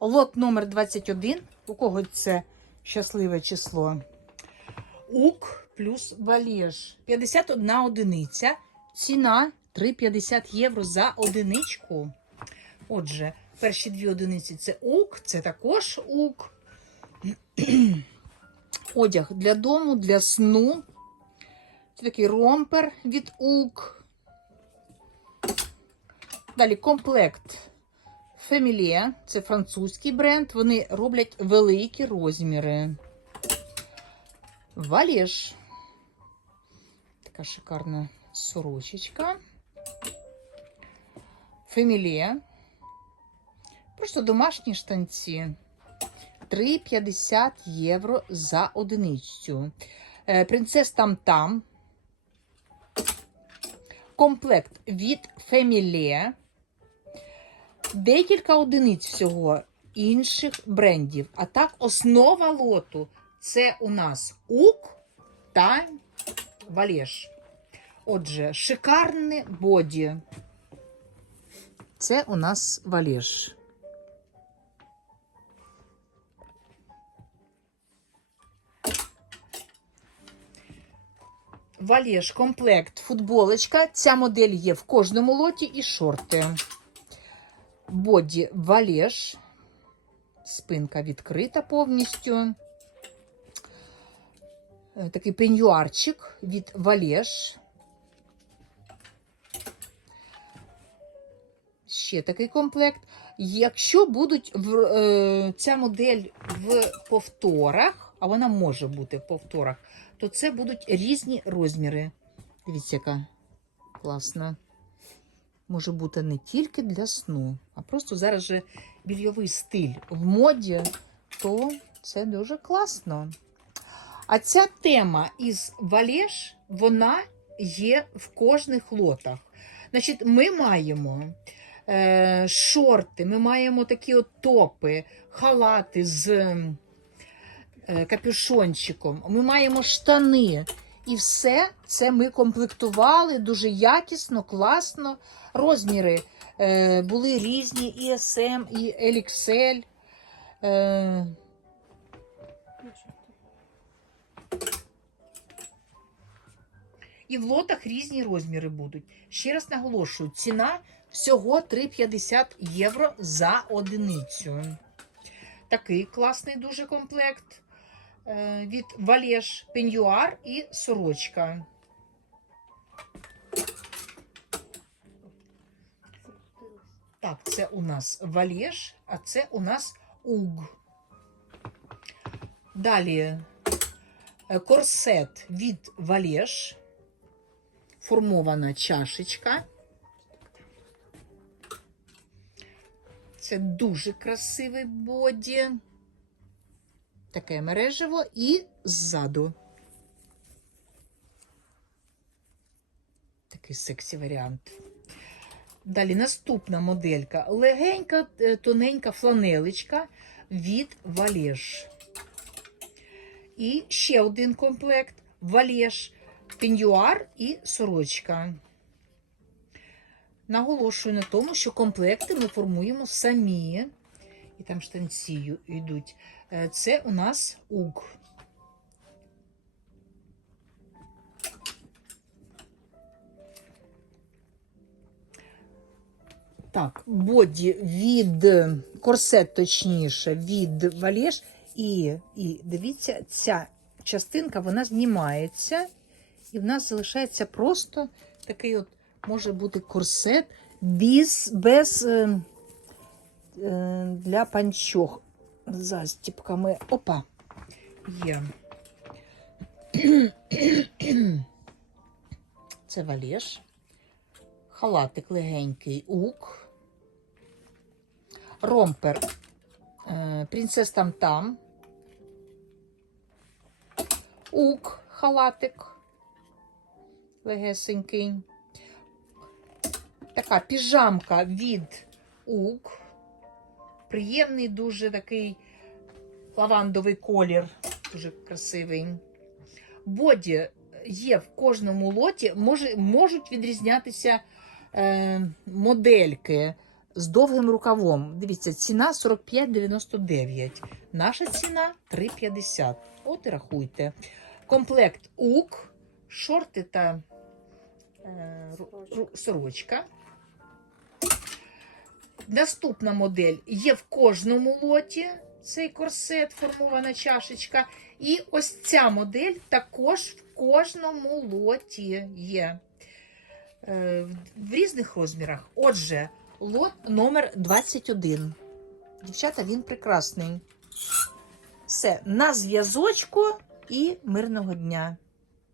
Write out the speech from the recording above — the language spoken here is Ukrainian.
Лот номер 21. У кого це щасливе число? Ук плюс валєж. 51 одиниця. Ціна 3,50 євро за одиничку. Отже, перші дві одиниці це ук, це також ук. Одяг для дому, для сну. Це такий ромпер від ук. Далі комплект Фемілія. Це французький бренд. Вони роблять великі розміри. Валєш. Така шикарна сорочечка. Фемілія. Просто домашні штанці. 3,50 євро за одиницю. Е, Принцес там там. Комплект від Фемілія. Декілька одиниць всього інших брендів. А так, основа лоту це у нас Ук та Валєш. Отже, шикарне боді. Це у нас Валєш. Валєш комплект футболочка. Ця модель є в кожному лоті і шорти. Боді валєш. Спинка відкрита повністю. Е, Такий пеньюарчик від валєш. Ще такий комплект. Якщо будуть в, е, ця модель в повторах, а вона може бути в повторах, то це будуть різні розміри. Дивіться, яка класна. Може бути не тільки для сну, а просто зараз же більйовий стиль в моді, то це дуже класно. А ця тема із валєш, вона є в кожних лотах. Значить, ми маємо е, шорти, ми маємо такі от топи, халати з е, капюшончиком, ми маємо штани. І все це ми комплектували дуже якісно, класно. Розміри е, були різні, і SM, і LXL. Е, і в лотах різні розміри будуть. Ще раз наголошую, ціна всього 3,50 євро за одиницю. Такий класний дуже комплект від Валєш пеньюар і сорочка. Так, це у нас Валєш, а це у нас Уг. Далі е, корсет від Валєш. Формована чашечка. Це дуже красивий боді. Таке мережево і ззаду. Такий сексі варіант. Далі наступна моделька. Легенька, е, тоненька фланелечка від Валєш. І ще один комплект Валєш, пеньюар і сорочка. Наголошую на тому, що комплекти ми формуємо самі. І там штанці йдуть. Е, Це у нас уг. Так, боді від корсет, точніше, від валєш. І, і дивіться, ця частинка вона знімається, і в нас залишається просто такий от може бути корсет без, без е, для панчох з застіпками. Опа, є. Це валєш. Халатик легенький ук. Ромпер. Е, Принцес там там. Ук, халатик. Легесенький. Така піжамка від ук. Приємний, дуже такий лавандовий колір. Дуже красивий. Боді є в кожному лоті, може, можуть відрізнятися е, модельки. з довгим рукавом. Дивіться, ціна 45,99. Наша ціна 3,50. От і рахуйте. Комплект УК, шорти та е, сорочка. Наступна модель є в кожному лоті. Цей корсет, формована чашечка. І ось ця модель також в кожному лоті є. Е, в- різних розмірах. Отже, лот номер 21. Дівчата, він прекрасний. Все, на зв'язочку і мирного дня.